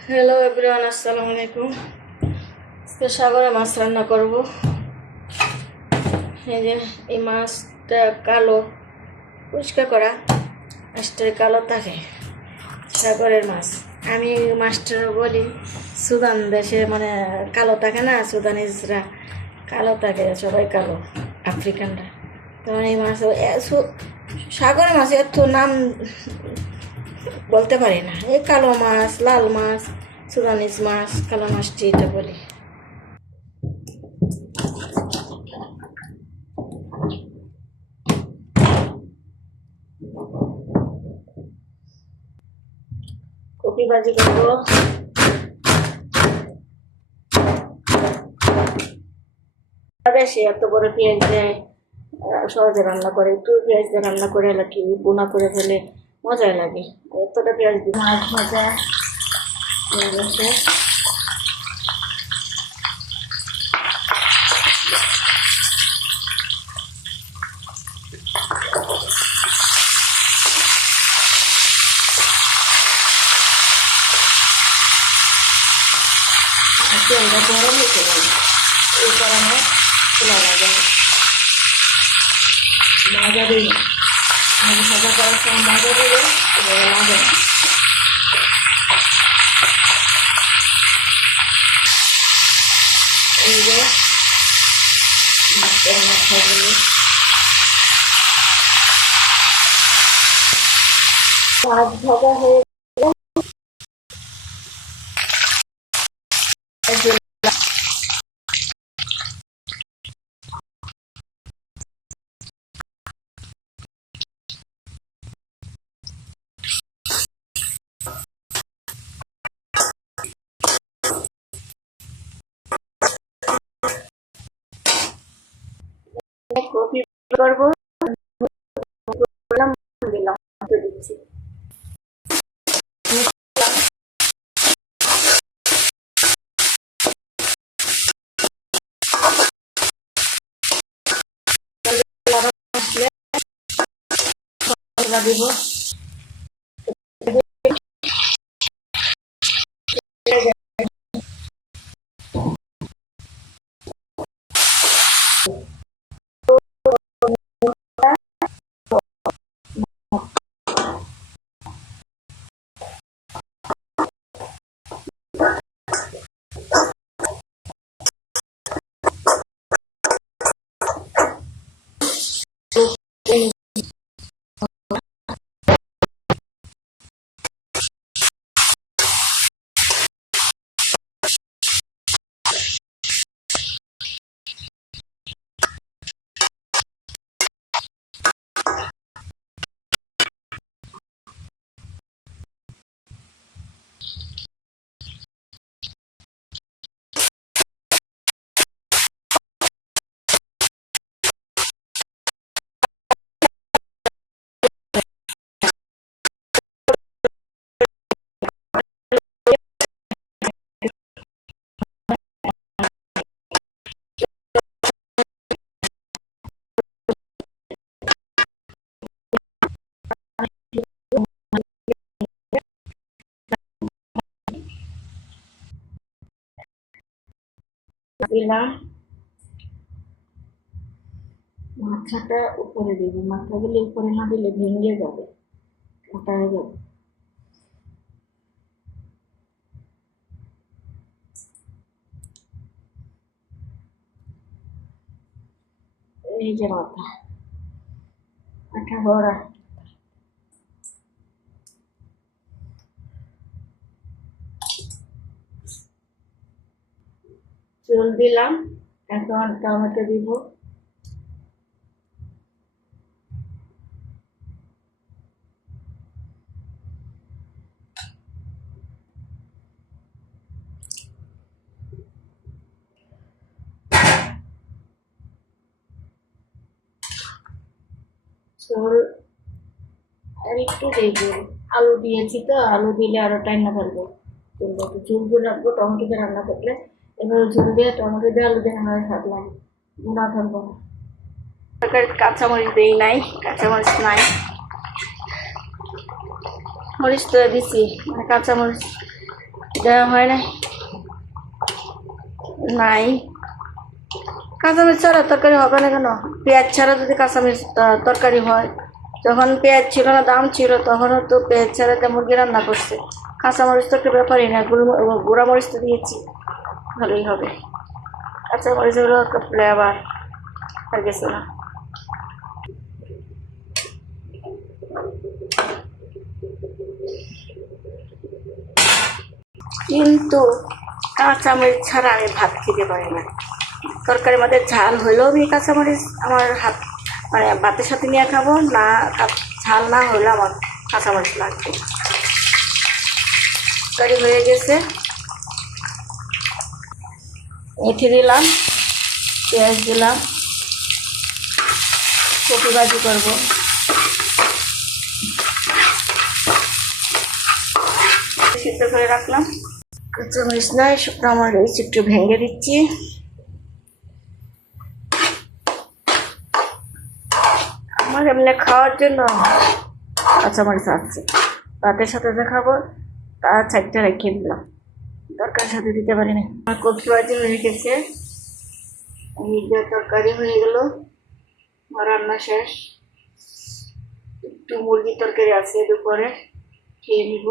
Hello everyone আসসালামু আলাইকুম আজকে সাগরে মাছ রান্না করব এই যে এই মাছটা কালো পরিষ্কার করা মাছটা কালো থাকে সাগরের মাছ আমি মাছটা বলি সুদান দেশে মানে কালো থাকে না সুদানিজরা কালো থাকে সবাই কালো আফ্রিকানরা তো এই মাছ সাগরের মাছ এত নাম বলতে পারি না। এই কালো মাছ, লাল মাছ সুদানিজ মাছ, কালো মাছটি এটা বলি। কপি ভাজি করব। বেশি এত বড় পেঁয়াজ দেয় সহজে রান্না করে একটু পেঁয়াজ দিয়ে রান্না করে কি বোনা করে ফেলে। মজাই লাগে এতটা পেঁয়াজ দিয়ে মাছ ভাজা হয়ে গেছে তেলটা গরম হয়েছে এই কারণে খোলা লাগে মাজা দিই মাঝে সাজা করার সময় মজা দিলে লাগে। এই ভাজা হয়ে গেলে কপি করব দিলাম দিচ্ছি দিব দিলাম মাথাটা উপরে দেব। মাথাগুলি উপরে না দিলে ভেঙে যাবে মোটা হয়ে যাবে। এই যে মাথা মাথা বড়া চুল দিলাম, এখন টমেটো দিব। আর একটু দেবো। আলু দিয়েছি তো, আলু দিলে আরও টাইম না ফেলব চুলটা একটু চুল দিয়ে রাখব টমেটো দিয়ে রান্না করলে। এবার ঝুল দিয়ে টমেটো দিয়ে আলু দিয়ে রান্না স্বাদ লাগে গুঁড়া ফেলব না। তরকারি কাঁচামরিচ দিই নাই, কাঁচামরিচ নাই। মরিচ তো দিছি মানে কাঁচামরিচ দেওয়া হয় না নাই। কাঁচামরিচ ছাড়া তরকারি হবে না কেন? পেঁয়াজ ছাড়া যদি কাঁচামরিচ তরকারি হয়, যখন পেঁয়াজ ছিল না, দাম ছিল তখনও তো পেঁয়াজ ছাড়া তো মুরগি রান্না করছে। কাঁচামরিচ তো একটা ব্যাপারই না, গুঁড়া মরিচ তো দিয়েছি। ভালোই হবে। কাঁচামরিচ হলো একটা ফ্লেভার আর কিছু না। কিন্তু কাঁচামরিচ ছাড়া আমি ভাত খেতে পারি না। তরকারির মধ্যে ঝাল হইলেও আমি কাঁচামরিচ আমার হাত মানে ভাতের সাথে নিয়ে খাব, না ঝাল না হলে আমার কাঁচামরিচ লাগবে। তরকারি হয়ে গেছে। মেথি দিলাম পেঁয়াজ দিলাম কপি ভাজি করব। সিদ্ধ করে রাখলাম। কাঁচামরিচ নয় শুকনো মরিচ একটু ভেঙে দিচ্ছি। আমার এমনি খাওয়ার জন্য কাঁচামরিচ আছে। ভাতের সাথে যে খাব তার চারটা রেখে দিলাম তরকারির সাথে দিতে পারি না আমার কপি বাজি হয়ে গেছে এই তরকারি হয়ে গেল, আমার রান্না শেষ। একটু মুরগির তরকারি আছে দুপুরে, খেয়ে নিব।